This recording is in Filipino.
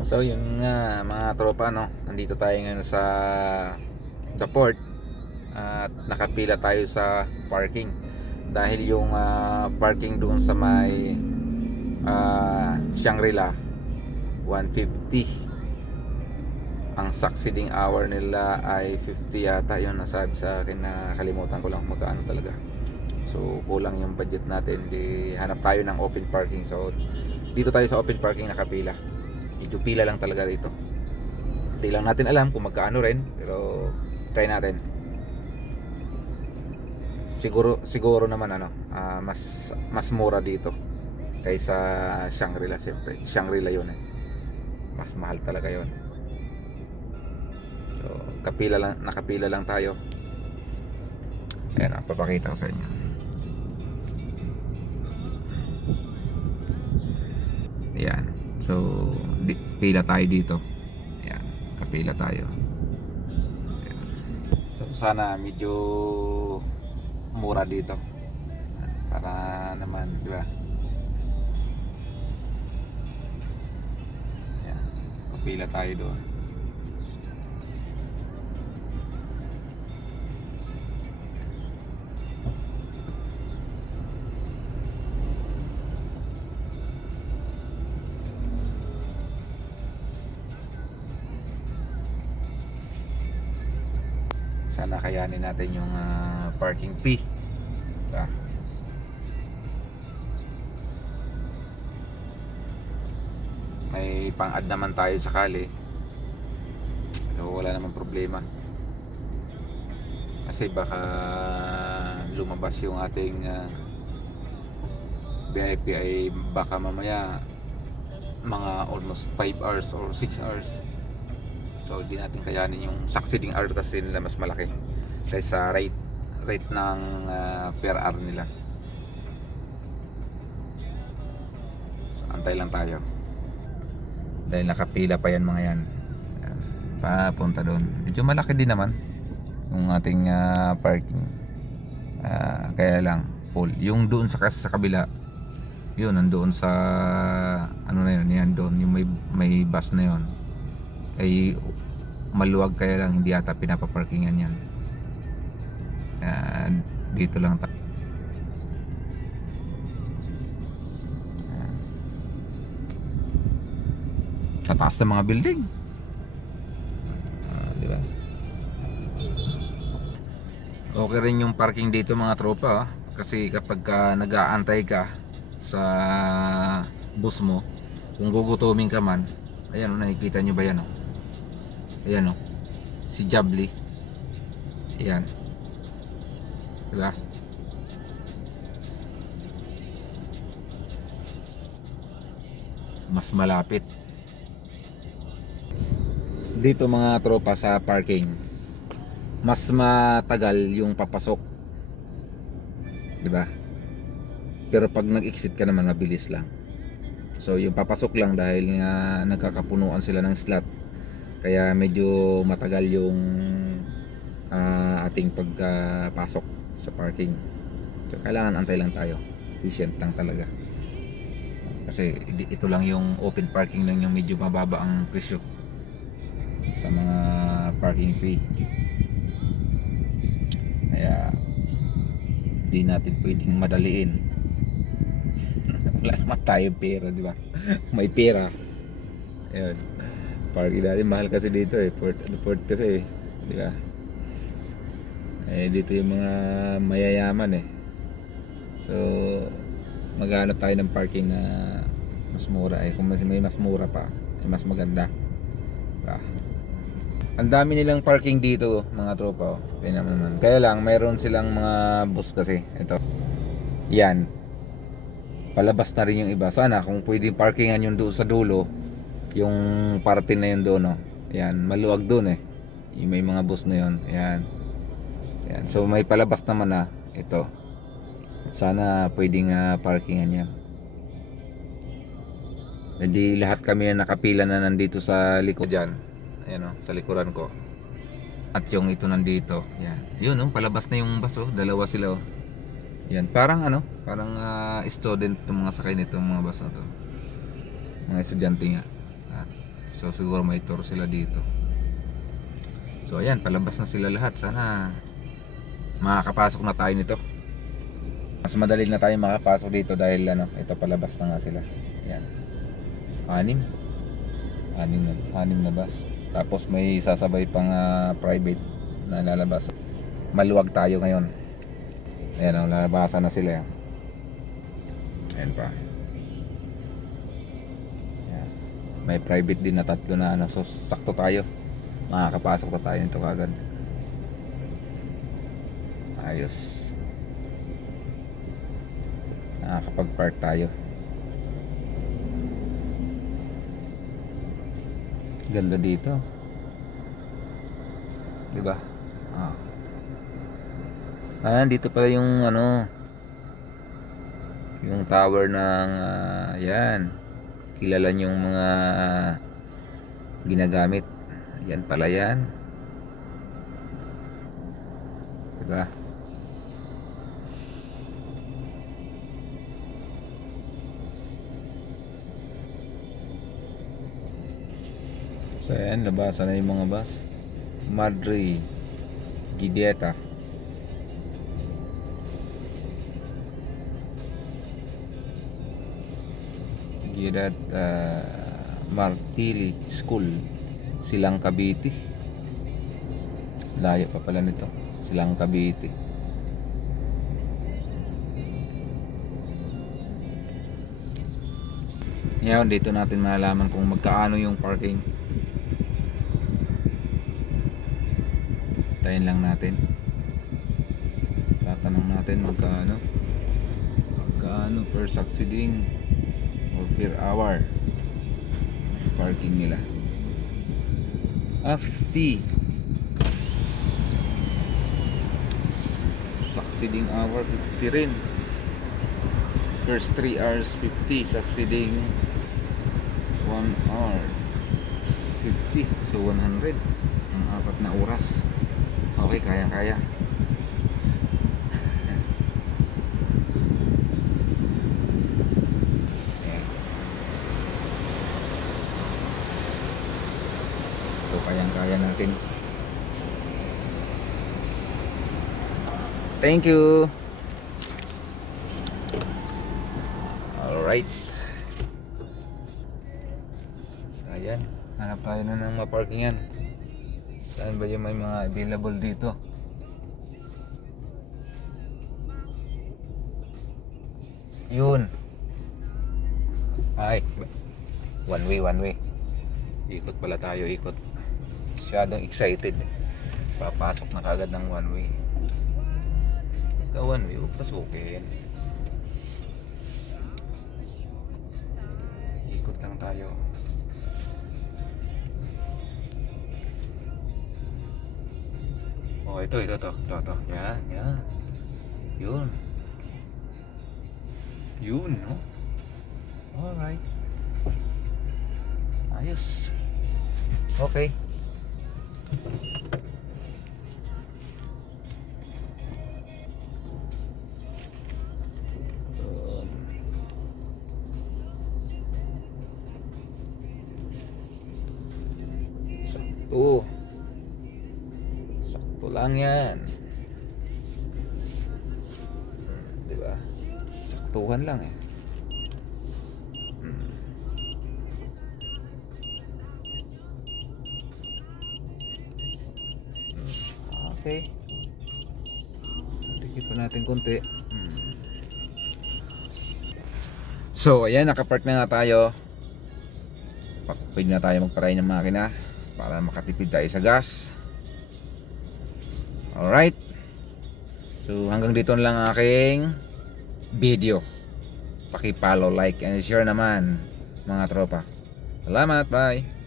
So yun nga mga tropa no, nandito tayo ngayon sa sa port. At nakapila tayo sa parking. Dahil yung ah, parking doon sa may ah, Shangri-La 150 ang succeeding hour nila ay 50 yata. Yun nasabi sa akin na kalimutan ko lang magkano talaga. So kulang yung budget natin. Di hanap tayo ng open parking. So dito tayo sa open parking nakapila medyo pila lang talaga dito. Hindi lang natin alam kung magkaano rin pero try natin. Siguro siguro naman ano ah, mas mas mura dito kaysa Shangri-La siyempre. Shangri-La yun eh. Mas mahal talaga yun. So kapila lang nakapila lang tayo. Ayan ah, papakita ko sa inyo. Ayan. So, di, pila tayo dito. Ayan. Kapila tayo. Ayan. So, sana medyo mura dito. Para naman, di ba? Ayan. Kapila tayo doon. Sana kayanin natin yung ah, parking fee. Diba? May pang-add naman tayo sakali. So wala namang problema. Kasi baka lumabas yung ating ah, VIP ay baka mamaya mga almost 5 hours or 6 hours. So hindi natin kayanin yung succeeding hour kasi nila mas malaki kaysa rate rate ng ah, per hour nila. So, antay lang tayo. Dahil nakapila pa yan mga yan. Papunta doon. Medyo malaki din naman yung ating ah, parking. Ah, kaya lang full. Yung doon sa sa kabila yun nandoon sa ano na yun yan doon yung may may bus na yun ay maluwag kaya lang hindi ata pinapaparkingan yan Kaya dito lang ta Ayan. sa taas ng mga building Ah, di ba okay rin yung parking dito mga tropa ah. kasi kapag ka nag-aantay ka sa bus mo kung gugutumin ka man ayan o nakikita nyo ba yan o ayan o si Jabli. Ayan. Diba? Mas malapit. Dito mga tropa sa parking mas matagal yung papasok. Diba? Pero pag nag-exit ka naman mabilis lang. So yung papasok lang dahil nga nagkakapunuan sila ng slot kaya medyo matagal yung ah, ating pagpasok sa parking. So kailangan antay lang tayo. Patient lang talaga. Kasi ito lang yung open parking lang yung medyo mababa ang presyo sa mga parking fee. Kaya di natin pwedeng madaliin. Wala naman tayong pera di ba? May pera. Ayun parking natin mahal kasi dito eh. Port, port kasi eh. Di ba? Eh dito yung mga mayayaman eh. So maghanap tayo ng parking na mas mura eh. Kung may mas mura pa eh, mas maganda. Diba? ang dami nilang parking dito mga tropa oh. Naman. kaya lang mayroon silang mga bus kasi. Ito. Yan. Palabas na rin yung iba. Sana kung pwedeng parkingan yung doon sa dulo yung parte na yun doon oh. yan maluwag doon eh yung may mga bus na yun yan yan so may palabas naman na ito sana pwedeng ah, parkingan yan hindi lahat kami na nakapila na nandito sa likod dyan ayan oh, sa likuran ko at yung ito nandito yan yun oh, palabas na yung bus oh. dalawa sila oh. Yan, parang ano, parang ah, student itong mga sakay nito mga bus na to. Mga estudyante nga. So siguro may tour sila dito. So ayan, palabas na sila lahat. Sana makakapasok na tayo nito. Mas madali na tayo makapasok dito dahil ano, ito palabas na nga sila. Yan. Anim. Anim na, anim na bus. Tapos may sasabay pang ah, private na lalabas. Maluwag tayo ngayon. Ayan, lalabasan na sila. Ayan pa. May private din na tatlo na ano. So sakto tayo. Makakapasok na tayo nito kagad. Ayos. Nakakapag-park tayo. Ganda dito. 'Di ba? Ah. Ah, dito pala yung ano yung tower ng ah, yan. Kilala yung mga ginagamit. Yan pala yan. 'Di ba? So ayan, labasan na yung mga bus. Madre, Gideta. Gidat uh, Martiri School. Silang Cavite. Layo pa pala nito. Silang Cavite. Ngayon, dito natin malalaman kung magkaano yung parking. Tayin lang natin. Tatanong natin magkaano. Magkaano per succeeding or per hour parking nila. Ah, 50. Succeeding hour 50 rin. First 3 hours 50 succeeding 1 hour 50 so 100 ang apat na oras okay kaya kaya Ayan. So kayang kaya natin thank you alright So, ayan. Hanap tayo na ng maparkingan. Saan ba yung may mga available dito? Yun. Ay. One way, one way. Ikot pala tayo, ikot. Masyadong excited. Papasok na kagad ng one way. Ikaw one way, huwag pasukin. Ikot lang tayo. Oh, ito, ito, to, to, to. Yan, yan. Yun. Yun, no? Alright. Ayos. Okay. Oo. Sakto lang yan. Di ba? Saktuhan lang eh. Okay. Dikit pa natin konti. So, ayan, nakapark na nga tayo. Pwede na tayo magparay ng makina para makatipid tayo sa gas. Alright. So hanggang dito na lang ang aking video. Paki-follow, like, and share naman mga tropa. Salamat, bye!